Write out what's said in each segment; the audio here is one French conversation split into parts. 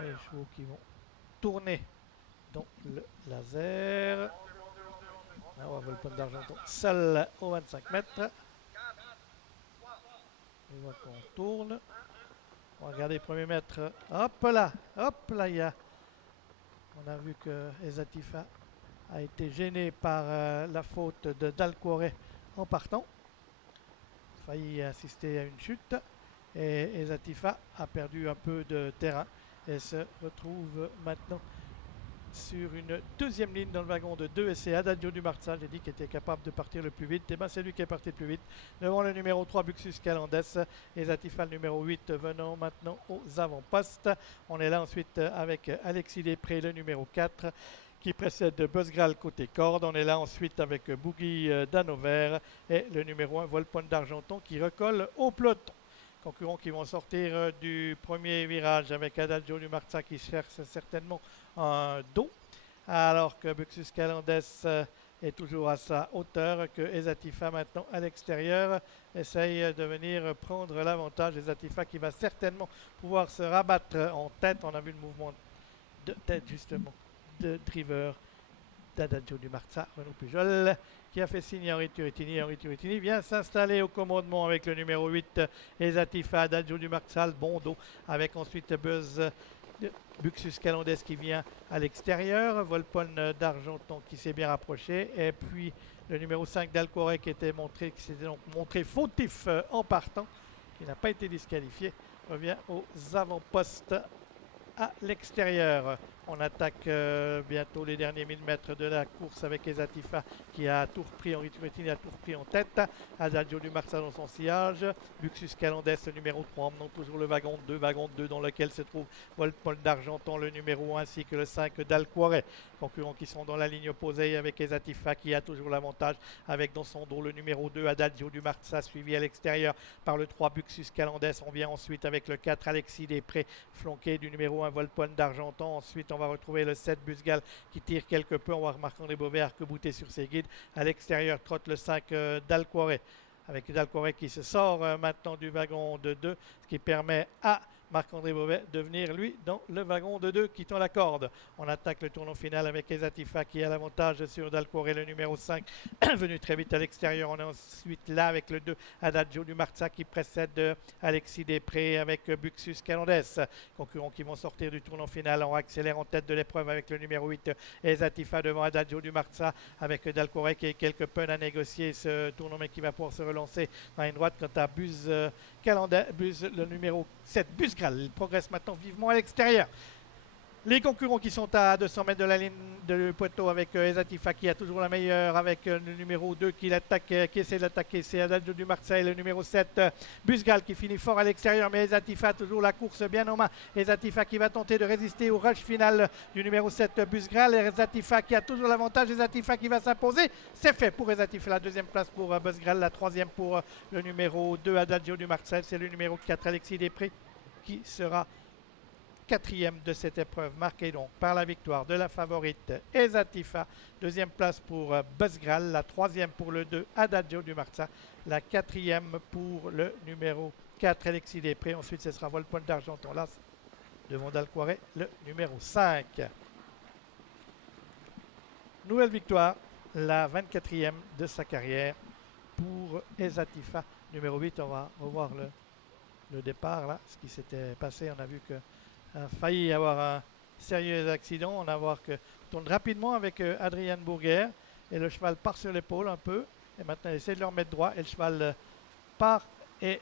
Les chevaux qui vont tourner dans le laser. On va voir le point d'Argenton seul au 25 mètres. On voit qu'on tourne. On va regarder les premiers mètres. Hop là, on a vu que Ezatifa a été gêné par la faute de Dalquore en partant. Failli assister à une chute. Et Ezatifa a perdu un peu de terrain et se retrouve maintenant sur une deuxième ligne dans le wagon de 2 et c'est Adagio du Marza, j'ai dit qu'il était capable de partir le plus vite. Et bien c'est lui qui est parti le plus vite devant le numéro 3 Buxus Calandes et Zatifa le numéro 8 venant maintenant aux avant-postes. On est là ensuite avec Alexis Després le numéro 4 qui précède Buzzgral côté corde. On est là ensuite avec Boogie d'Anover et le numéro 1 Volpone d'Argenton qui recolle au peloton. Concurrents qui vont sortir du premier virage avec Adagio du Marza qui cherche certainement un dos, alors que Buxus Calandes est toujours à sa hauteur, que Ezatifa maintenant à l'extérieur essaye de venir prendre l'avantage. Ezatifa qui va certainement pouvoir se rabattre en tête. On a vu le mouvement de tête justement de driver d'Adagio du Marza, Renaud Pujol, qui a fait signe à Henri Turritini. Henri Turritini vient s'installer au commandement avec le numéro 8, Ezatifa, Adagio du Marza, le bon dos, avec ensuite Buxus Calandes qui vient à l'extérieur, Volpone d'Argenton qui s'est bien rapproché, et puis le numéro 5 Dalquore qui s'était donc montré fautif en partant, qui n'a pas été disqualifié, revient aux avant-postes à l'extérieur. On attaque bientôt les derniers 1000 mètres de la course avec Ezatifa qui a tout repris, Henri Turritini a tout repris en tête. Adagio du Marza dans son sillage. Buxus Calandes, le numéro 3, emmenant toujours le wagon 2 dans lequel se trouve Volpone d'Argenton, le numéro 1, ainsi que le 5 Dalquore. Concurrents qui sont dans la ligne opposée avec Ezatifa qui a toujours l'avantage avec dans son dos le numéro 2 Adagio du Marza, suivi à l'extérieur par le 3 Buxus Calandes. On vient ensuite avec le 4 Alexis Després, flanqué du numéro 1 Volpone d'Argenton. Ensuite, on va retrouver le 7 Buzzgral qui tire quelque peu. On va remarquer des Beauvais arc-bouté sur ses guides. À l'extérieur, trotte le 5 Dalquore, avec Dalquore qui se sort maintenant du wagon de 2, ce qui permet à Marc-André Beauvais de venir, lui, dans le wagon de 2, quittant la corde. On attaque le tournant final avec Ezatifa qui a l'avantage sur Dalquore, le numéro 5, venu très vite à l'extérieur. On est ensuite là avec le 2, Adagio du Marza qui précède Alexis Després avec Buxus Calandes. Concurrents qui vont sortir du tournant final. On accélère en tête de l'épreuve avec le numéro 8, Ezatifa devant Adagio du Marza, avec Dalquore qui est quelque peine à négocier ce tournant, mais qui va pouvoir se relancer dans une droite quant à le numéro 7, Buzzgral. Il progresse maintenant vivement à l'extérieur. Les concurrents qui sont à 200 mètres de la ligne de Poitou avec Ezatifa qui a toujours la meilleure, avec le numéro 2 qui essaie d'attaquer, c'est Adagio du Marza, le numéro 7 Buzzgral qui finit fort à l'extérieur, mais Ezatifa a toujours la course bien en main. Ezatifa qui va tenter de résister au rush final du numéro 7 Buzzgral, et Ezatifa qui a toujours l'avantage, Ezatifa qui va s'imposer, c'est fait pour Ezatifa. La deuxième place pour Buzzgral, la troisième pour le numéro 2 Adagio du Marza, c'est le numéro 4 Alexis Després qui sera quatrième de cette épreuve, marquée donc par la victoire de la favorite Ezatifa. Deuxième place pour Buzzgral, la troisième pour le 2 Adagio du Marza, la quatrième pour le numéro 4 Alexis Després. Ensuite ce sera Volpone d'Argenton là devant Dalquore, le numéro 5. Nouvelle victoire, la 24e de sa carrière pour Ezatifa. Numéro 8, on va revoir le départ là, ce qui s'était passé. On a vu que a failli avoir un sérieux accident. On va voir que tourne rapidement avec Adrien Bourguer et le cheval part sur l'épaule un peu et maintenant il essaie de le remettre droit et le cheval part et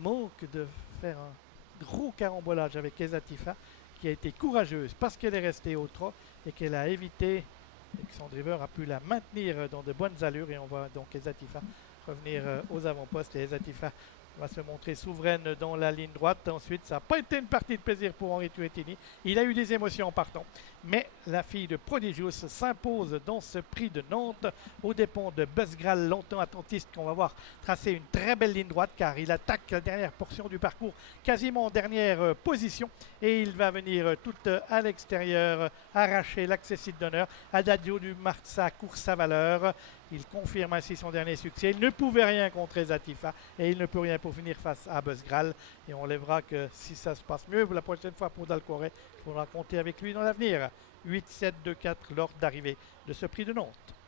manque de faire un gros carambolage avec Ezatifa qui a été courageuse parce qu'elle est restée au trot et qu'elle a évité et que son driver a pu la maintenir dans de bonnes allures. Et on voit donc Ezatifa revenir aux avant-postes et Ezatifa va se montrer souveraine dans la ligne droite. Ensuite, ça n'a pas été une partie de plaisir pour Henri Turritini. Il a eu des émotions en partant. Mais la fille de Prodigious s'impose dans ce prix de Nantes aux dépens de Buzzgral, longtemps attentiste, qu'on va voir tracer une très belle ligne droite car il attaque la dernière portion du parcours quasiment en dernière position. Et il va venir tout à l'extérieur arracher l'accessite d'honneur. Adagio du Marza court sa valeur. Il confirme ainsi son dernier succès. Il ne pouvait rien contre Ezatifa et il ne peut rien pour finir face à Buzzgral. Et on lèvera que si ça se passe mieux la prochaine fois pour Dalcoré, il faudra compter avec lui dans l'avenir. 8-7-2-4 lors d'arrivée de ce prix de Nantes.